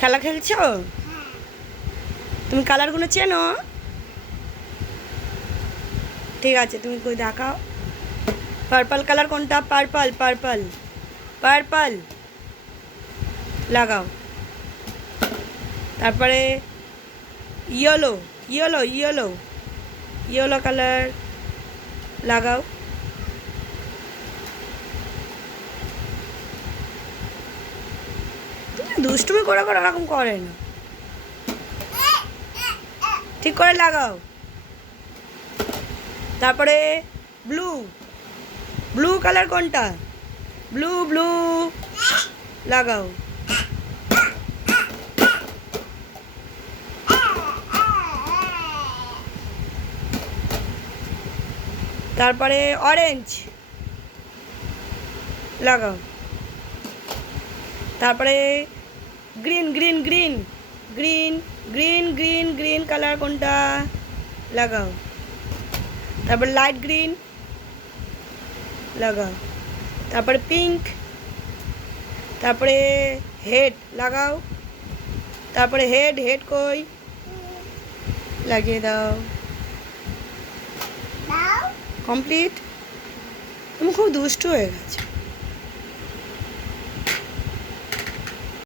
খেলা খেলছো? তুমি কালারগুলো চেনো? ঠিক আছে, তুমি কই দেখাও। পার্পল কালার কোনটা? পার্পল পার্পল পার্পল লাগাও। তারপরে yellow yellow yellow yellow colour লাগাও। তুমি দুষ্টুমি করে করে এরকম করে না, ঠিক করে লাগাও। তারপরে ব্লু ব্লু কালার কোনটা? ব্লু ব্লু লাগাও। তারপরে অরেঞ্জ লাগাও। তারপরে green green green green green green green colour কোনটা? লাগাও। তারপর লাইট গ্রিন লাগাও। তারপরে পিঙ্ক। তারপরে হেড লাগাও। তারপরে হেড হেড কই? লাগিয়ে দাও। কমপ্লিট। তুমি খুব দুষ্টু হয়ে গেছো।